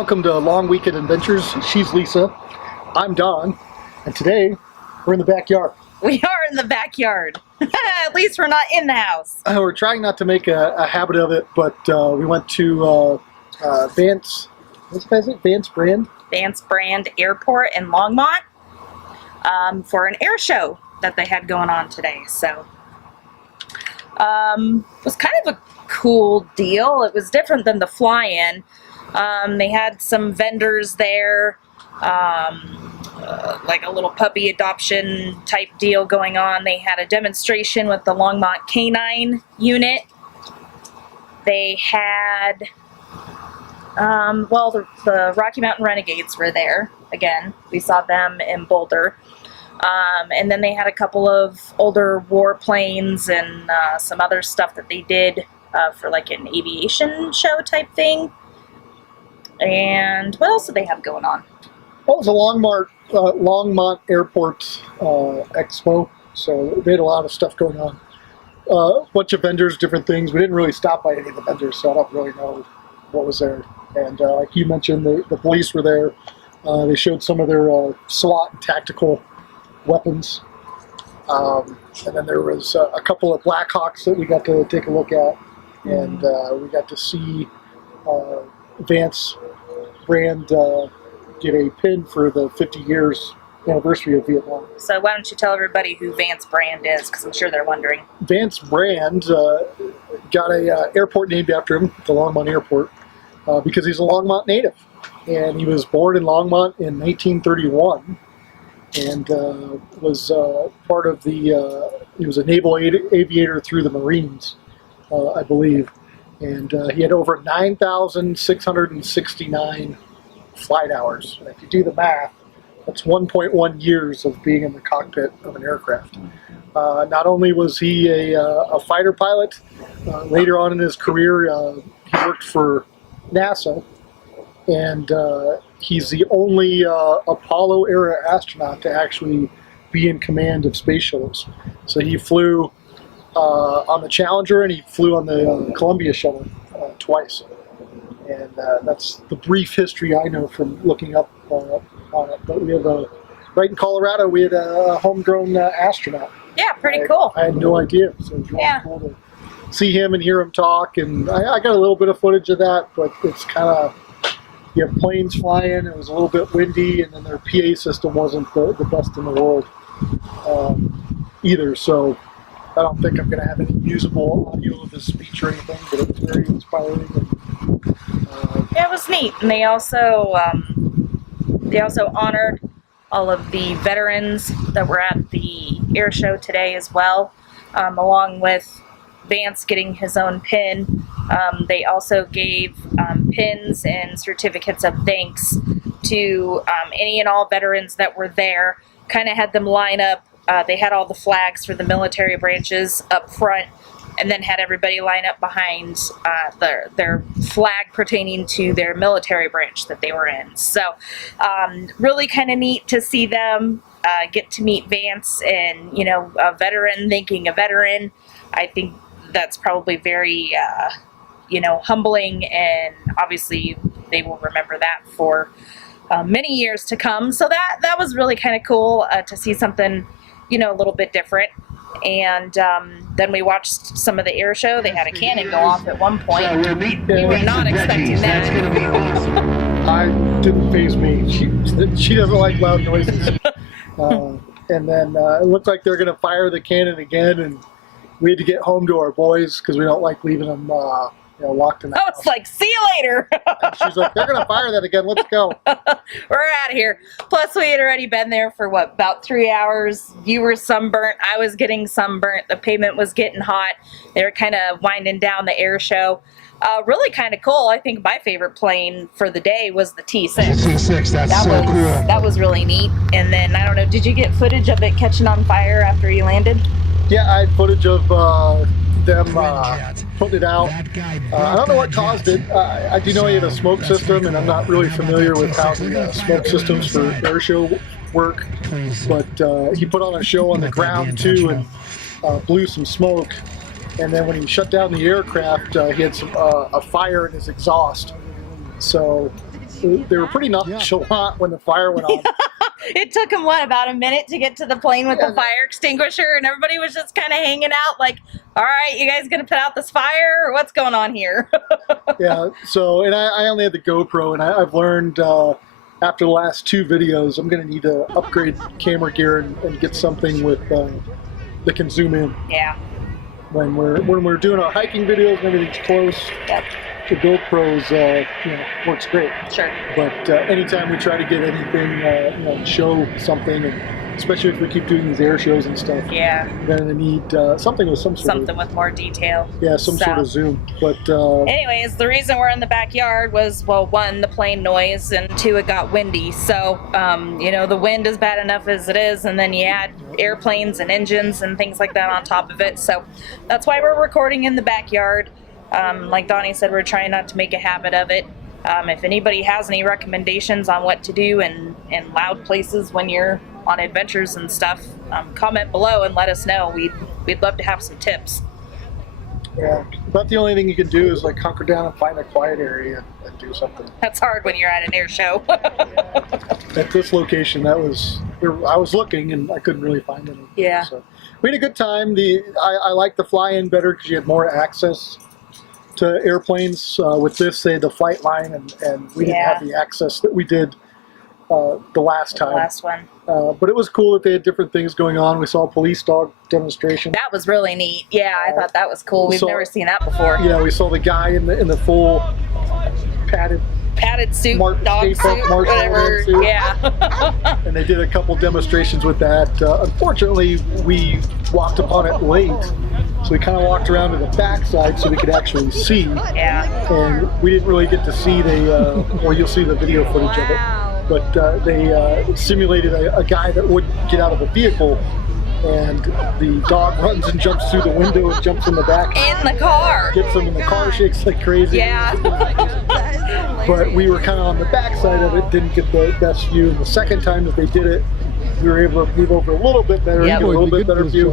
welcome to Long Weekend Adventures. She's Lisa, I'm Don, and today we're in the backyard. We are in the backyard. At least we're not in the house. We're trying not to make a habit of it, but we went to Vance Brand? Vance Brand Airport in Longmont for an air show that they had going on today. So it was kind of a cool deal. It was different than the fly-in. They had some vendors there, like a little puppy adoption type deal going on. They had a demonstration with the Longmont Canine unit. They had, well, the Rocky Mountain Renegades were there. Again, we saw them in Boulder. And then they had a couple of older warplanes and some other stuff that they did for like an aviation show type thing. And what else did they have going on? Well, it was a Longmont Airport Expo, so they had a lot of stuff going on. A bunch of vendors, different things. We didn't really stop by any of the vendors, so I don't really know what was there. And like you mentioned, the police were there. They showed some of their SWAT and tactical weapons. And then there was a couple of Blackhawks that we got to take a look at. And we got to see Vance Brand get a pin for the 50 years anniversary of Vietnam. So why don't you tell everybody who Vance Brand is, because I'm sure they're wondering. Vance Brand got a airport named after him, the Longmont Airport, because he's a Longmont native. And he was born in Longmont in 1931 and was part of the, he was a naval aviator through the Marines, I believe. And he had over 9,669 flight hours. And if you do the math, that's 1.1 years of being in the cockpit of an aircraft. Not only was he a fighter pilot, later on in his career he worked for NASA, and he's the only Apollo-era astronaut to actually be in command of space shuttles. So he flew on the Challenger, and he flew on the Columbia shuttle twice. And that's the brief history I know from looking up on it. But we have right in Colorado, we had a homegrown astronaut. Yeah, pretty cool. I had no idea, so it was really cool to see him and hear him talk. And I got a little bit of footage of that, but it's kind of, you have planes flying, it was a little bit windy, and then their PA system wasn't the best in the world either. So I don't think I'm going to have any usable audio of his speech or anything, but it was very inspiring. And, yeah, it was neat. And they also honored all of the veterans that were at the air show today as well, along with Vance getting his own pin. They also gave pins and certificates of thanks to any and all veterans that were there. Kind of had them line up. They had all the flags for the military branches up front, and then had everybody line up behind their flag pertaining to their military branch that they were in. So really kind of neat to see them get to meet Vance, and, you know, a veteran thanking a veteran. I think that's probably very, you know, humbling, and obviously they will remember that for many years to come. So that was really kind of cool to see something, you know, a little bit different. And then we watched some of the air show. They had a cannon go off at one point. We were not expecting that. I didn't faze me. She doesn't like loud noises. And then it looked like they're going to fire the cannon again, and we had to get home to our boys because we don't like leaving them locked in the house. I was like, see you later. And she's like, they're going to fire that again. Let's go. We're out of here. Plus, we had already been there for, what, about 3 hours. You were sunburnt. I was getting sunburnt. The pavement was getting hot. They were kind of winding down the air show. Really kind of cool. I think my favorite plane for the day was the T6. T6, that's so cool. That was really neat. And then, I don't know, did you get footage of it catching on fire after you landed? Yeah, I had footage of them putting it out. I don't know what caused it. I do know he had a smoke system, and I'm not really familiar with how the smoke systems for air show work. But he put on a show on the ground too, and blew some smoke. And then when he shut down the aircraft, he had a fire in his exhaust. So they were pretty nonchalant when the fire went on. It took them, about a minute to get to the plane with the fire extinguisher, and everybody was just kind of hanging out like, all right, you guys gonna put out this fire, or what's going on here? Yeah, so, and I only had the GoPro, and I've learned after the last 2 videos, I'm going to need to upgrade camera gear and get something with that can zoom in. Yeah. When we're doing our hiking videos and everything's close, Yep. the GoPro's works great. Sure. But anytime we try to get anything, show something, and especially if we keep doing these air shows and stuff, Yeah. we're going to need something with some sort Something with more detail. of some sort of zoom. But anyways, the reason we're in the backyard was, well, 1, the plane noise, and 2, it got windy. So, the wind is bad enough as it is, and then you add airplanes and engines and things like that on top of it. So that's why we're recording in the backyard. Like Donnie said, we're trying not to make a habit of it. If anybody has any recommendations on what to do in loud places when you're on adventures and stuff, comment below and let us know. We'd love to have some tips. yeah, about the only thing you can do is like hunker down and find a quiet area and do something. That's hard when you're at an air show. At this location, I was looking and I couldn't really find anything. Yeah. So we had a good time. I liked the fly-in better because you had more access to airplanes. With this, they had the flight line, and we didn't have the access that we did the last time. The last one. But it was cool that they had different things going on. We saw a police dog demonstration. That was really neat. Yeah, I thought that was cool. We've never seen that before. Yeah, we saw the guy in the full padded suit, dog state suit, marshal whatever. suit. Yeah. And they did a couple demonstrations with that. Unfortunately, we walked upon it late, so we kind of walked around to the backside so we could actually see. Yeah. And we didn't really get to see well, you'll see the video footage of it. But they simulated a guy that wouldn't get out of a vehicle, and the dog runs and jumps through the window and jumps in the back. In the car. Gets him in the car, shakes like crazy. Yeah. But we were kind of on the backside of it, didn't get the best view. And the second time that they did it, we were able to move over a little bit better, Yep. get a little bit better view.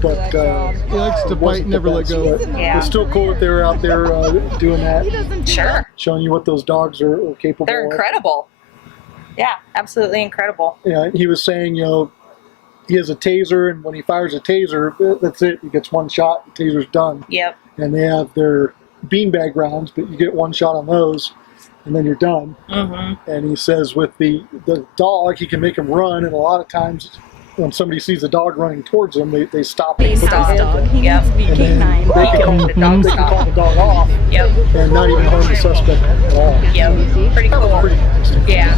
But he likes to bite and never let go. Yeah. It's still cool that they were out there doing that, Sure. showing you what those dogs are capable They're of. incredible. Yeah, absolutely incredible. Yeah, he was saying, he has a taser, and when he fires a taser, that's it. He gets one shot, the taser's done. Yep. And they have their beanbag rounds, but you get one shot on those, and then you're done. Mm-hmm. And he says with the dog, he can make him run, and a lot of times when somebody sees a dog running towards them, they stop. They and put stop. their hands up. Yep. And then they can call The dog they can stop. call the dog off Yep. and not even harm the suspect at all. Yep. Pretty That was cool. pretty interesting. Yeah.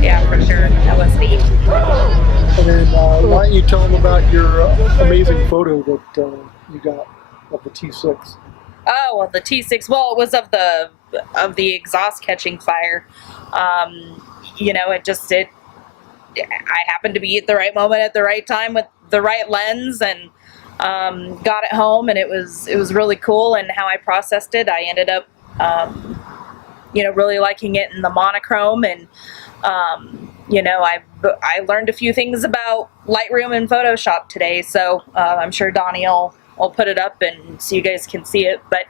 Yeah, for sure. That was neat. And then why don't you tell them about your amazing photo that you got of the T6? Oh, well, the T6. Well, it was of the exhaust catching fire. I happened to be at the right moment at the right time with the right lens, and got it home, and it was really cool. And how I processed it, I ended up really liking it in the monochrome, and I learned a few things about Lightroom and Photoshop today, so I'm sure Donnie will put it up and so you guys can see it. But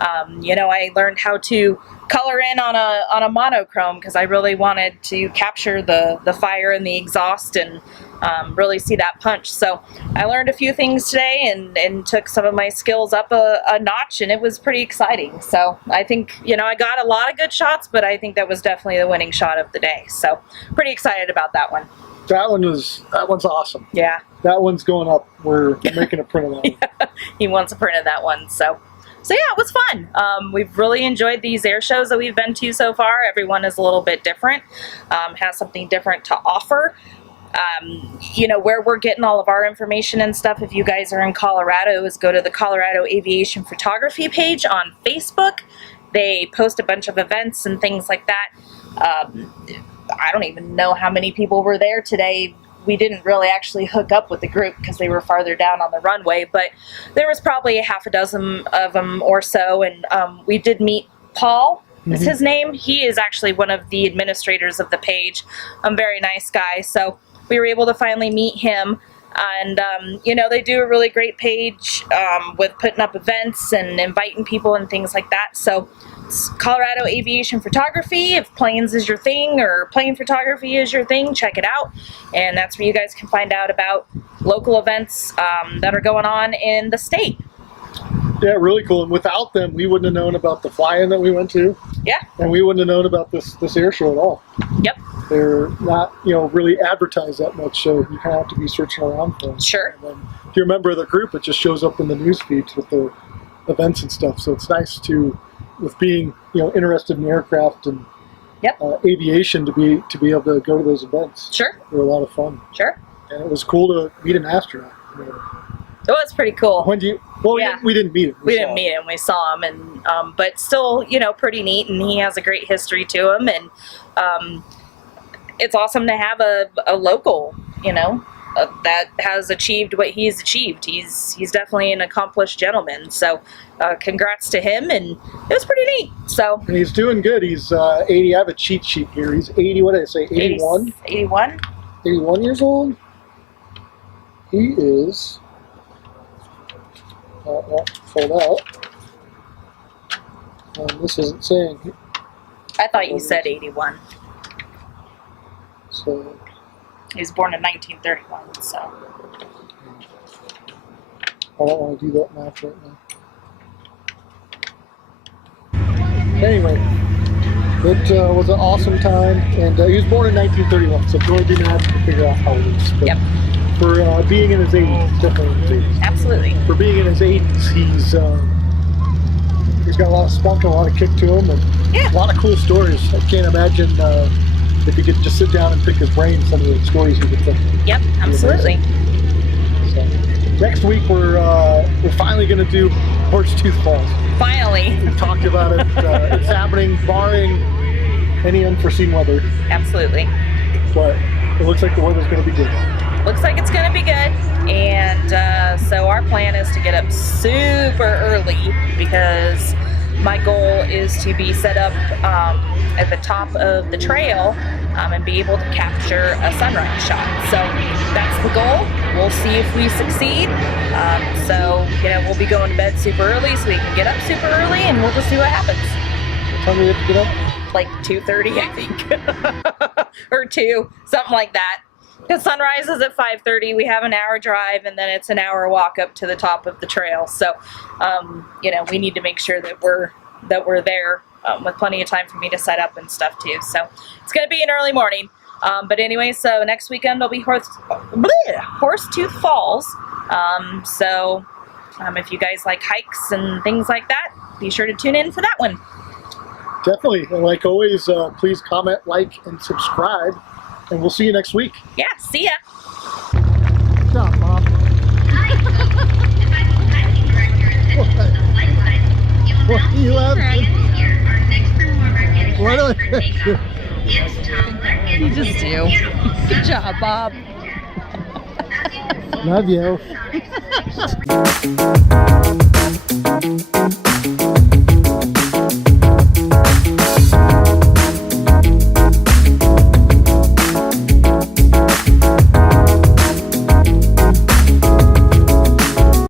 I learned how to color in on a monochrome because I really wanted to capture the fire and the exhaust and really see that punch. So I learned a few things today and took some of my skills up a notch, and it was pretty exciting. So I think I got a lot of good shots, but I think that was definitely the winning shot of the day. So pretty excited about that one. That one's awesome. Yeah. That one's going up. We're making a print of that one. He wants a print of that one. So yeah, it was fun. We've really enjoyed these air shows that we've been to so far. Everyone is a little bit different, has something different to offer. Where we're getting all of our information and stuff, if you guys are in Colorado, is go to the Colorado Aviation Photography page on Facebook. They post a bunch of events and things like that. I don't even know how many people were there today. We didn't really actually hook up with the group because they were farther down on the runway, but there was probably a half a dozen of them or so, and we did meet Paul, is his name. He is actually one of the administrators of the page. A very nice guy, so we were able to finally meet him. And they do a really great page with putting up events and inviting people and things like that. So It's Colorado Aviation Photography. If planes is your thing or plane photography is your thing, check it out. And that's where you guys can find out about local events that are going on in the state. Yeah, really cool. And without them, we wouldn't have known about the fly-in that we went to. Yeah. And we wouldn't have known about this air show at all. Yep. They're not, really advertised that much, so you kind of have to be searching around for them. Sure. And then if you're a member of the group, it just shows up in the news feeds with the events and stuff. So it's nice with being, interested in aircraft and Yep. Aviation to be able to go to those events. Sure. They're a lot of fun. Sure. And it was cool to meet an astronaut. It was pretty cool. When do you? Well, Yeah. we didn't meet him. We didn't meet him. We saw him, and but still, pretty neat. And he has a great history to him, and it's awesome to have a local, that has achieved what he's achieved. He's definitely an accomplished gentleman. So, congrats to him, and it was pretty neat. So. And he's doing good. He's 80. I have a cheat sheet here. He's 80. What did I say? 81. 81. 81 years old. He is. Fold out. This isn't saying. I thought you said 81. So. He was born in 1931, so. I don't want to do that math right now. Anyway, it was an awesome time, and he was born in 1931, so it's really didn't have to figure out how old he is. But Yep. For being in his 80s, definitely in his 80s. Absolutely. For being in his 80s, he's got a lot of spunk and a lot of kick to him, and Yeah. a lot of cool stories. I can't imagine if you could just sit down and pick his brain, some of the stories he could tell. Yep. Absolutely. So, next week we're finally going to do Horsetooth Falls. Finally. We talked about it. It's happening, barring any unforeseen weather. Absolutely. But it looks like the weather's going to be good. Looks like it's going to be good, and so our plan is to get up super early because my goal is to be set up at the top of the trail and be able to capture a sunrise shot. So that's the goal. We'll see if we succeed. So we'll be going to bed super early so we can get up super early, and we'll just see what happens. What time do we have to get up? Like 2:30, I think, or 2, something like that. Because sunrise is at 5:30. We have an hour drive, and then it's an hour walk up to the top of the trail. So, we need to make sure that we're there with plenty of time for me to set up and stuff too. So it's going to be an early morning. But anyway, so next weekend will be Horsetooth Falls. So if you guys like hikes and things like that, be sure to tune in for that one. Definitely. And like always, please comment, like, and subscribe. And we'll see you next week. Yeah, see ya. Good job, Bob. What are you laughing? What do You just do. Good job, Bob. Love you.